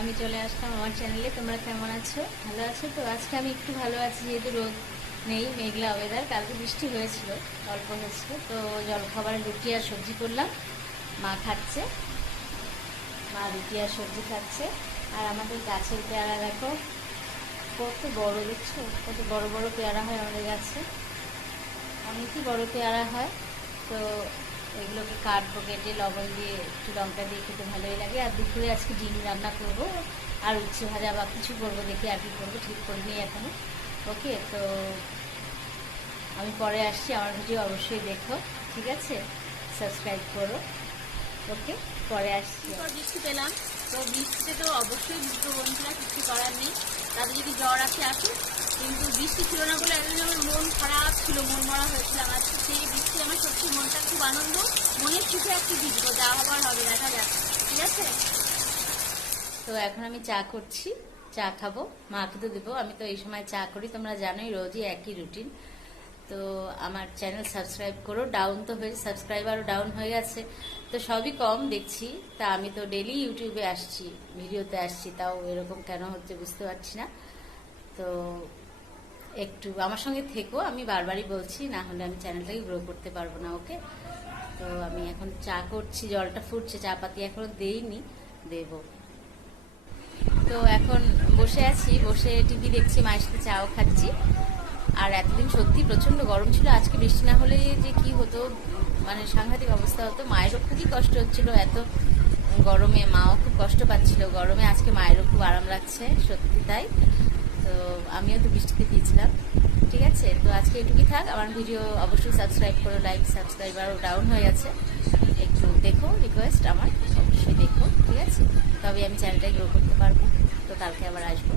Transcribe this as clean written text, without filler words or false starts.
আমি চলে আসলাম আমার চ্যানেলে। তোমরা কেমন আছো? ভালো আছো তো? আজকে আমি একটু ভালো আছি, যেহেতু রোদ নেই, মেঘলা ওয়েদার। কালকে বৃষ্টি হয়েছিল, অল্প হয়েছিল। তো জলখাবারে রুটি আর সবজি করলাম। মা খাচ্ছে, মা রুটি আর সবজি খাচ্ছে। আর আমাদের গাছের পেয়ারা দেখো কত বড়, দেখছো কত বড় বড় পেয়ারা হয় আমাদের গাছে, অনেকই বড় পেয়ারা হয়। তো এগুলোকে কাটবো, কেটে লবণ দিয়ে একটু লঙ্কা দিয়ে খেতে ভালোই লাগে। আর দুপুরে আজকে ডিম রান্না করব আর উচ্ছে ভাজা বা কিছু করবো, দেখি আর কি করবো, ঠিক করিনি এখনো। ওকে, তো আমি পরে আসছি। আমার ভিডিও অবশ্যই দেখো, ঠিক আছে? সাবস্ক্রাইব করো। ওকে, পরে আসছি। বৃষ্টি পেলাম, তো বৃষ্টিতে তো অবশ্যই ভিজবো বন্ধুরা, কিছু করার নেই। তাদের যদি জ্বর আসে কিন্তু বৃষ্টি ছিল না বলে একদিন আমার মন খারাপ ছিল, মন মরা হয়েছিলাম। আজকে সেই বৃষ্টি আমার সত্যি মনটা খুব আনন্দ, মনের সুখে একটু ভিজবো, যা হবার হবে, দেখা যাচ্ছে। ঠিক আছে, তো এখন আমি চা করছি, চা খাবো, মাকে তো দেবো। আমি তো এই সময় চা করি, তোমরা জানোই, রোজই একই রুটিন। তো আমার চ্যানেল সাবস্ক্রাইব করো। ডাউন তো হয়েছে, সাবস্ক্রাইবারও ডাউন হয়ে গেছে, তো সবই কম দেখছি। তা আমি তো ডেলি ইউটিউবে আসছি, ভিডিওতে আসছি, তাও এরকম কেন হচ্ছে বুঝতে পারছি না। তো একটু আমার সঙ্গে থেকো, আমি বারবারই বলছি, না হলে আমি চ্যানেলটাকে গ্রো করতে পারবো না। ওকে, তো আমি এখন চা করছি, জলটা ফুটছে, চা পাতি এখনো দেইনি, দেবো। তো এখন বসে আছি, বসে টিভি দেখছি, মায়ের সাথে চাও খাচ্ছি। আর এতদিন সত্যি প্রচন্ড গরম ছিল, আজকে বৃষ্টি না হলে যে কি হতো, মানে সাংঘাতিক অবস্থা হতো। মায়েরও খুবই কষ্ট হচ্ছিল এত গরমে, মাও খুব কষ্ট পাচ্ছিল গরমে। আজকে মায়েরও খুব আরাম লাগছে, সত্যি তাই। তো আমিও তো বৃষ্টিতে ভিজলাম। ঠিক আছে, তো আজকে এটুকুই থাক। আমার ভিডিও অবশ্যই সাবস্ক্রাইব করো, লাইক, সাবস্ক্রাইবারও ডাউন হয়ে গেছে, একটু দেখো, রিকোয়েস্ট আমার, অবশ্যই দেখো, ঠিক আছে? তবে আমি চ্যানেলটাই গ্রো করতে পারবো। তো কালকে আবার আসবো।